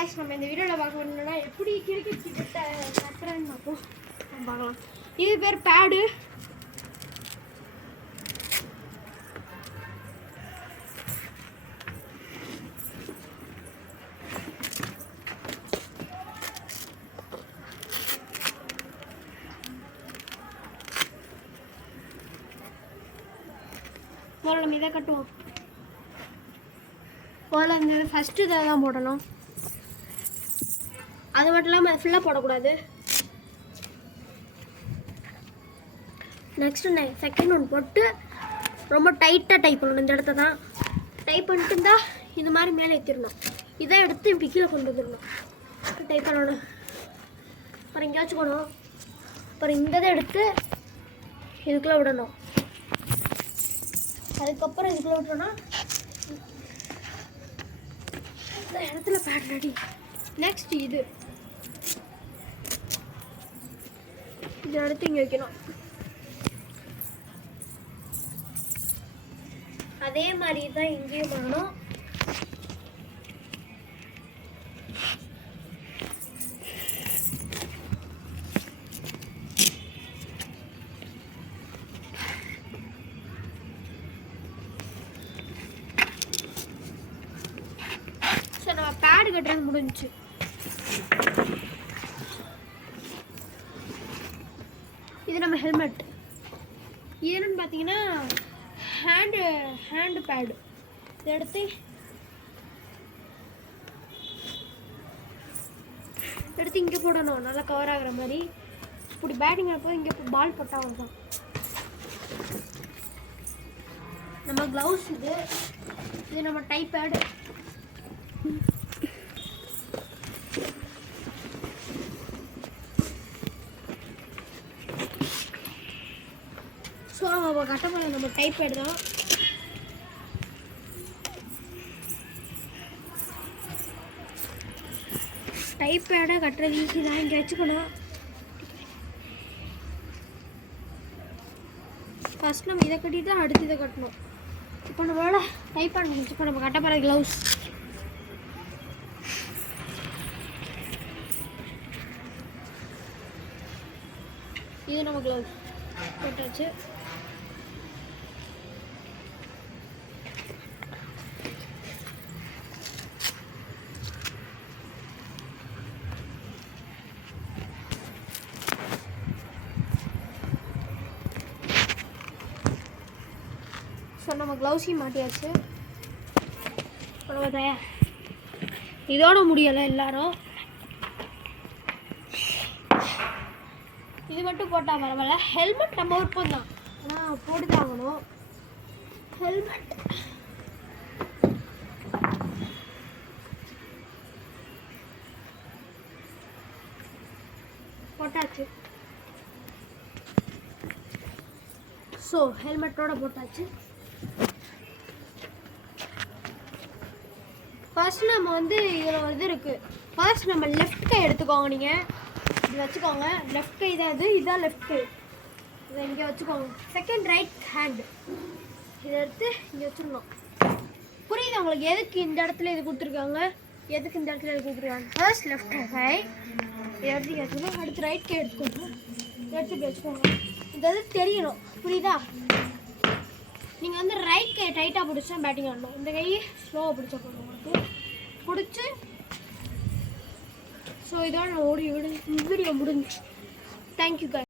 guys, நம்ம இந்த வீடியோல பார்க்க வேணும்னா எப்படி கிரிக்கெட் கிட்ட கட்டறன்னு பார்க்கலாம். இது பேர் பேட். முதல்ல நம்ம இதை கட்டுவோம். முதல்ல இந்த ஃபஸ்ட்டு இதை தான் போடணும். அது மட்டும் இல்லாமல் அது ஃபுல்லாக போடக்கூடாது. நெக்ஸ்ட்டு செகண்ட் ஒன்று போட்டு ரொம்ப டைட்டாக டைப் பண்ணணும். இந்த இடத்த தான் டைப் பண்ணிட்டு இருந்தால் இந்த மாதிரி மேலே ஏற்றிடணும். இதை எடுத்து இப்படி கீழே கொண்டு வந்துடணும். டைப் பண்ணணும். அப்புறம் இங்கே வச்சுக்கணும். அப்புறம் இந்த இதை எடுத்து இதுக்குள்ளே விடணும். அதுக்கப்புறம் இதுக்குள்ளே விட்டோன்னா இந்த இடத்துல பேட் ரெடி. நெக்ஸ்ட் இது இதை எடுத்து இங்கே வைக்கணும். அதே மாதிரி தான் இங்கேயும் பண்ணணும். ஸோ நம்ம பேடு கட்டுறது முடிஞ்சிச்சு. இது நம்ம ஹெல்மெட். இது என்னன்னு பார்த்தீங்கன்னா ஹேண்டு பேடு. இதை எடுத்து இங்கே போடணும். நல்லா கவர் ஆகிற மாதிரி. இப்படி பேட்டிங் அப்போ இங்கே பால் போட்டால் தான். நம்ம க்ளவுஸ் இது நம்ம டைப் பேடு. ஸோ நம்ம கட்டப்பட நம்ம டைப் பேட் தான். டைப் பேடை கட்டுறது ஈஸி தான். இங்கே வச்சுக்கணும். ஃபஸ்ட் நம்ம இதை கட்டிட்டு அடுத்து இதை கட்டணும். இப்போ நம்மளோட டைப் பண்ண முடிச்சு. இப்போ நம்ம கட்ட போகிற க்ளவுஸ். இது நம்ம க்ளவுஸ் போட்டாச்சு. ஸோ நம்ம க்ளவுஸையும் மாட்டியாச்சு. இதோட முடியலை எல்லாரும். இது மட்டும் போட்டால் பரவாயில்ல. ஹெல்மெட் நம்ம விருப்பம் தான், ஆனால் போட்டு தான் ஆகணும். ஹெல்மெட் போட்டாச்சு. ஸோ ஹெல்மெட்டோட போட்டாச்சு. ஃபர்ஸ்ட் நம்ம இதில் இது இருக்குது. ஃபர்ஸ்ட் நம்ம லெஃப்ட் கை எடுத்துக்கோங்க. நீங்கள் இது வச்சுக்கோங்க. லெஃப்ட் கை தான் இது. இதுதான் லெஃப்ட் கை. இதை இங்கே வச்சுக்கோங்க. செகண்ட் ரைட் ஹேண்டு இதை எடுத்து இங்கே வச்சுருந்தோம். புரியுது உங்களுக்கு எதுக்கு இந்த இடத்துல இது கொடுத்துருக்காங்க, எதுக்கு இந்த இடத்துல இது கொடுத்துருக்காங்க? ஃபர்ஸ்ட் லெஃப்ட் கை இதை எடுத்து இங்கே வச்சுக்கோங்க. அடுத்து ரைட் கை எடுத்துக்கோங்க. எடுத்துட்டு வச்சுக்கோங்க. இது தெரியணும். புரியுதா? நீங்கள் ரைட் கை டைட்டாக பிடிச்சா பேட்டிங் ஆடணும். இந்த கை ஸ்லோவாக பிடிச்சா போடணும். உங்களுக்கு பிடிச்சி. ஸோ இதோட நான் வீடியோ முடிஞ்சு. தேங்க்யூ.